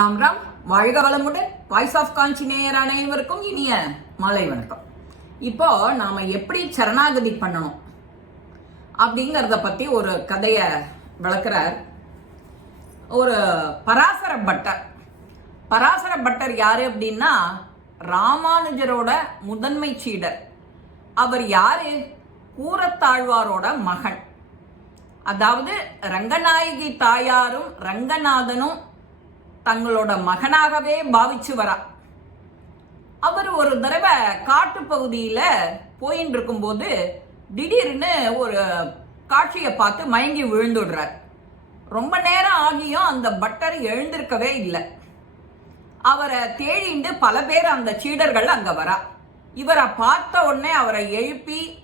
ராம் ராம். வாழ்க வளமுடன் voice of காஞ்சி நேயர் அனைவருக்கும் இனிய மாலை வணக்கம். இப்போ நாம எப்படி சரணாகதி பண்ணணும் அப்படிங்கிறத பத்தி ஒரு கதையை விளக்குறார். ஒரு பராசர பட்டர். பராசர பட்டர் யாரு அப்படின்னா ராமானுஜரோட முதன்மை சீடர். அவர் யாரு? கூரத்தாழ்வாரோட மகன். அதாவது ரங்கநாயகி தாயாரும் ரங்கநாதனும் தங்களோட மகனாகவே பாவிச்சு வரா. அவர் ஒரு தடவை காட்டு பகுதியில போயின்னு இருக்கும்போது திடீர்னு ஒரு காட்சியை பார்த்து மயங்கி விழுந்துடுறார். ரொம்ப நேரம் ஆகியும் அந்த பட்டர் எழுந்திருக்கவே இல்லை. அவரை தேடிண்டு பல பேர் அந்த சீடர்கள் அங்க வரா. இவரை பார்த்த உடனே அவரை எழுப்பி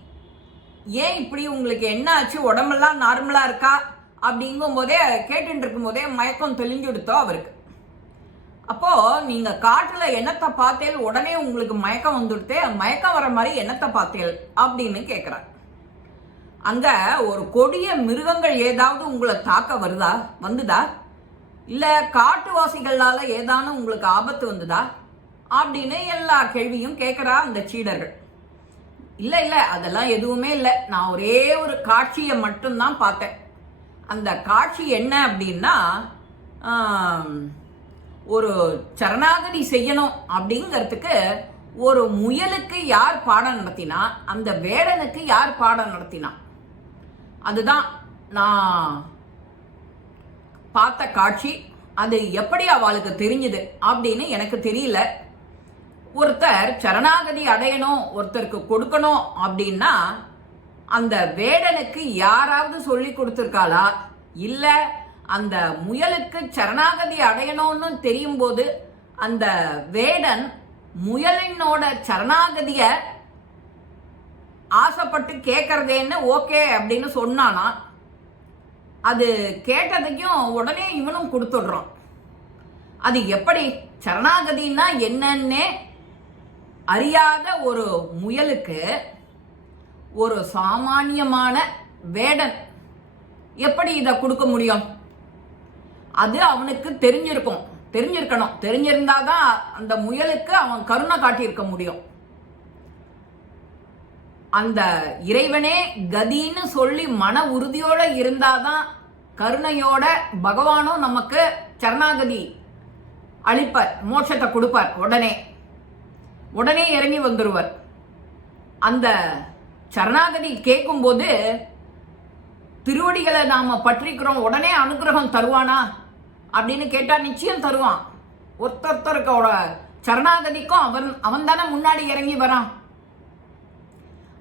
ஏன் இப்படி உங்களுக்கு என்ன ஆச்சு உடம்பெல்லாம் நார்மலா இருக்கா? அப்படிங்கும் போதே கேட்டுட்டு இருக்கும் போதே மயக்கம் தெளிஞ்சு கொடுத்தோம் அவருக்கு. அப்போ நீங்க காட்டுல என்னத்தை பார்த்தேல் உடனே உங்களுக்கு மயக்கம் வந்துடுத்து மயக்கம் வர மாதிரி என்னத்தை பார்த்தேல் அப்படின்னு கேக்குறார். அங்க ஒரு கொடிய மிருகங்கள் ஏதாவது உங்களை தாக்க வருதா? வந்துதா? இல்ல காட்டுவாசிகளால ஏதானும் உங்களுக்கு ஆபத்து வந்துதா? அப்படின்னு எல்லா கேள்வியும் கேட்கறா அந்த சீடர்கள். இல்ல இல்ல அதெல்லாம் எதுவுமே இல்லை. நான் ஒரே ஒரு காட்சியை மட்டும்தான் பார்த்தேன். அந்த காட்சி என்ன அப்படின்னா ஒரு சரணாகதி செய்யணும் அப்படிங்கிறதுக்கு ஒரு முயலுக்கு யார் பாடம் நடத்தினா அந்த வேடனுக்கு யார் பாடம் நடத்தினா. அதுதான் நான் பார்த்த காட்சி. அது எப்படி அவளுக்கு தெரிஞ்சுது அப்படின்னு எனக்கு தெரியல. ஒருத்தர் சரணாகதி அடையணும் ஒருத்தருக்கு கொடுக்கணும் அப்படின்னா அந்த வேடனுக்கு யாராவது சொல்லி கொடுத்துருக்காளா? இல்லை அந்த முயலுக்கு சரணாகதி அடையணும்னு தெரியும் போது அந்த வேடன் முயலினோட சரணாகதிய ஆசைப்பட்டு கேட்கறதேன்னு ஓகே அப்படின்னு சொன்னானா அது கேட்டதையும் உடனே இவனும் கொடுத்துடுறான். அது எப்படி? சரணாகதின்னா என்னன்னே அறியாத ஒரு முயலுக்கு ஒரு சாமானியமான வேடன். எப்படி இதை கொடுக்க முடியும்? அது அவனுக்கு தெரிஞ்சிருக்கும். தெரிஞ்சிருக்கணும். தெரிஞ்சிருந்தாதான் அந்த முயலுக்கு அவன் கருணை காட்டியிருக்க முடியும். அந்த இறைவனே கதின்னு சொல்லி மன உறுதியோட இருந்தாதான் கருணையோட பகவானும் நமக்கு சரணாகதி அளிப்பார் மோட்சத்தை கொடுப்பார் உடனே. உடனே இறங்கி வந்துருவர். அந்த சரணாகதி கேட்கும்போது திருவடிகளை நாம பற்றிக்கிறோம். உடனே அனுகிரகம் தருவானா? அப்படின்னு கேட்டால் நிச்சயம் தருவான். ஒத்தொத்தருக்கோட சரணாகதிக்கும் அவன் அவன் தானே முன்னாடி இறங்கி வரான்.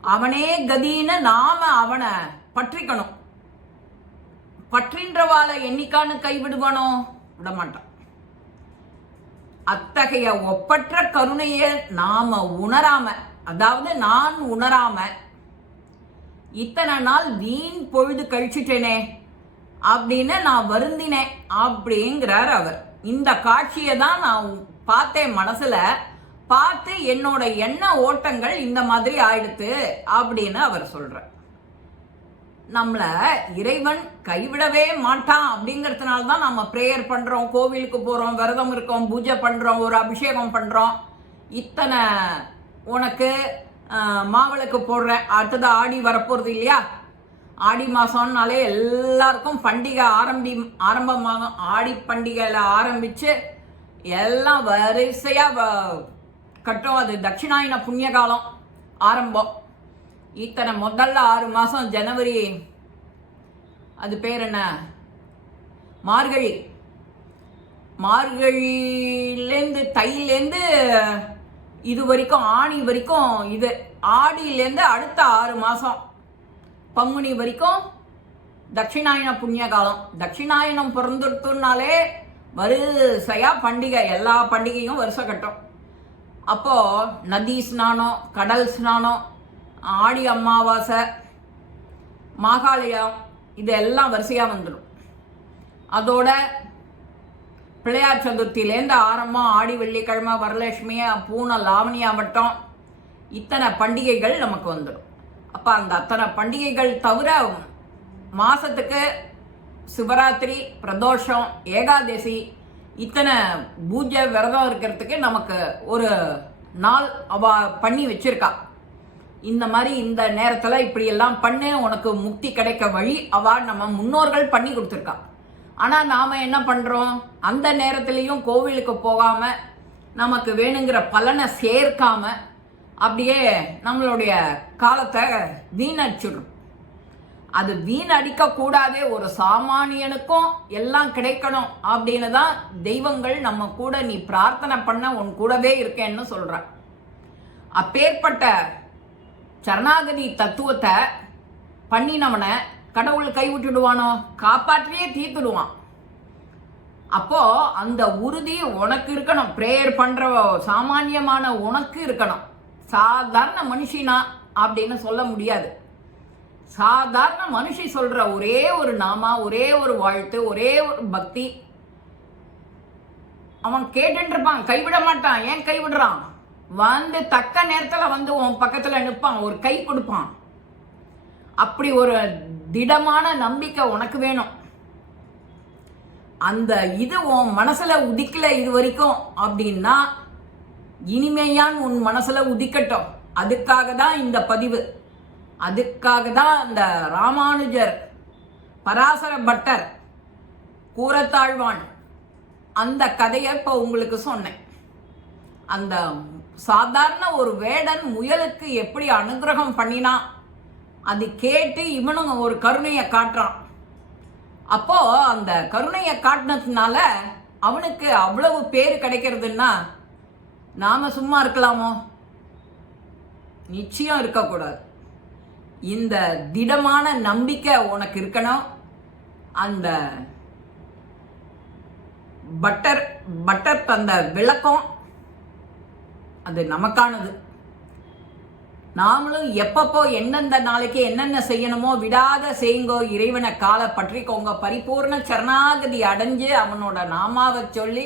அவனே கதின்னு நாம அவனை பற்றிக்கணும். பற்றின்றவாளை என்னைக்கான்னு கைவிடுவானோ? விட மாட்டான் அத்தகைய ஒப்பற்ற கருணையை நாம உணராம அதாவது நான் உணராம இத்தனை நாள் வீண் பொழுது கழிச்சிட்டேனே. அப்படின்னு நான் வருந்தினேன் அப்படிங்கிறார் அவர். இந்த காட்சியை தான் நான் பார்த்தேன் மனசுல. பார்த்து என்னோட எண்ண ஓட்டங்கள் இந்த மாதிரி ஆயிடுத்து அப்படின்னு அவர் சொல்றார். நம்மள இறைவன் கைவிடவே மாட்டான் அப்படிங்கிறதுனால தான் நம்ம ப்ரேயர் பண்றோம் கோவிலுக்கு போறோம் விரதம் இருக்கோம் பூஜை பண்றோம் ஒரு அபிஷேகம் பண்றோம். இத்தனை உனக்கு மாவிளக்கு போடுறேன் அடுத்தது ஆடி வரப்போறது இல்லையா? ஆடி மாதம்னாலே எல்லாருக்கும் பண்டிகை ஆரம்பி ஆரம்பமாகும் ஆடி பண்டிகையில் ஆரம்பித்து எல்லாம் வரிசையாக வ- கட்டும். அது தட்சிணாயன புண்ணிய காலம் ஆரம்பம். இத்தனை முதல்ல ஆறு மாதம் ஜனவரி. அது பேர் என்ன? மார்கழி. மார்கழிலேருந்து தையிலேருந்து இது வரைக்கும் ஆணி வரைக்கும் இது. ஆடியிலேருந்து அடுத்த ஆறு மாதம் பங்குனி வரைக்கும் தட்சிணாயன புண்ணிய காலம் தட்சிணாயனம் பிறந்துட்டுனாலே வரிசையா பண்டிகை எல்லா பண்டிகையும் வருஷ கட்டம். அப்போ நதி ஸ்நானம் கடல் ஸ்நானம் ஆடி அமாவாசை மாகாளயம் இது எல்லாம் வரிசையா வந்துடும். அதோட பிள்ளையார் சதுர்த்தியிலேருந்து ஆரம்பம் ஆடி வெள்ளிக்கிழமை வரலட்சுமி பூனை லாவணி வட்டம் இத்தனை பண்டிகைகள் நமக்கு வந்துடும். அப்போ அந்த அத்தனை பண்டிகைகள் தவிர மாதத்துக்கு சிவராத்திரி பிரதோஷம் ஏகாதசி இத்தனை பூஜை விரதம் இருக்கிறதுக்கு நமக்கு ஒரு நாள் அவ பண்ணி வச்சிருக்கா. இந்த மாதிரி இந்த நேரத்தில் இப்படியெல்லாம் பண்ணு உனக்கு முக்தி கிடைக்க வழி அவ நம்ம முன்னோர்கள் பண்ணி கொடுத்துருக்கா. ஆனால் நாம் என்ன பண்ணுறோம் அந்த நேரத்துலையும் கோவிலுக்கு போகாமல் நமக்கு வேணுங்கிற பலனை சேர்க்காமல் அப்படியே நம்மளுடைய காலத்தை வீணடிச்சிடும். அது வீணடிக்க கூடாதே ஒரு சாமானியனுக்கும் எல்லாம் கிடைக்கணும் அப்படின்னு தான் தெய்வங்கள் நம்ம கூட நீ பிரார்த்தனை பண்ண உன் கூடவே இருக்கேன்னு சொல்ற. அப்பேற்பட்ட சரணாகதி தத்துவத்தை பண்ணினவனை கடவுள் கைவிட்டுடுவானோ? காப்பாற்றியே தீர்த்துடுவான். அப்போ அந்த உறுதி உனக்கு இருக்கணும். ப்ரேயர் பண்ற சாமானியமான உனக்கு இருக்கணும். சாதாரண மனுஷினா அப்படின்னு சொல்ல முடியாது. சாதாரண மனுஷி சொல்ற ஒரே ஒரு நாமா ஒரே ஒரு வாழ்த்து ஒரே ஒரு பக்தி. அவன் கேட்டுருப்பான் இருப்பான் கைவிட மாட்டான் ஏன் கைவிடுறான்? வந்து தக்க நேரத்தில் வந்து உன் பக்கத்தில் நிற்பான் ஒரு கை கொடுப்பான். அப்படி ஒரு திடமான நம்பிக்கை உனக்கு வேணும். அந்த இது உன் மனசில் உதிக்கல இது வரைக்கும் அப்படின்னா இனிமையான் உன் மனசுல உதிக்கட்டும். அதுக்காக தான் இந்த பதிவு. அதுக்காக தான் அந்த ராமானுஜர் பராசர பட்டர் கூரத்தாழ்வான் அந்த கதையை இப்போ உங்களுக்கு சொன்னேன். அந்த சாதாரண ஒரு வேடன் முயலுக்கு எப்படி அனுகிரகம் பண்ணினா அது கேட்டு இவனும் ஒரு கருணையை காட்டுறான். அப்போ அந்த கருணையை காட்டினதுனால அவனுக்கு அவ்வளவு பேர் கிடைக்கிறதுன்னா நாம சும்மா இருக்கலாமோ? நிச்சயம் இருக்கக்கூடாது. இந்த திடமான நம்பிக்கை உனக்கு இருக்கணும். அந்த பட்டர் பட்டர் தந்த விளக்கம் அது நமக்கானது. நாமளும் எப்பப்போ எந்தெந்த நாளைக்கு என்னென்ன செய்யணுமோ விடாத செய்யுங்கோ இறைவனை காலை பற்றிக்கோங்க பரிபூர்ண சரணாகதி அடைஞ்சு அவனோட நாமாவை சொல்லி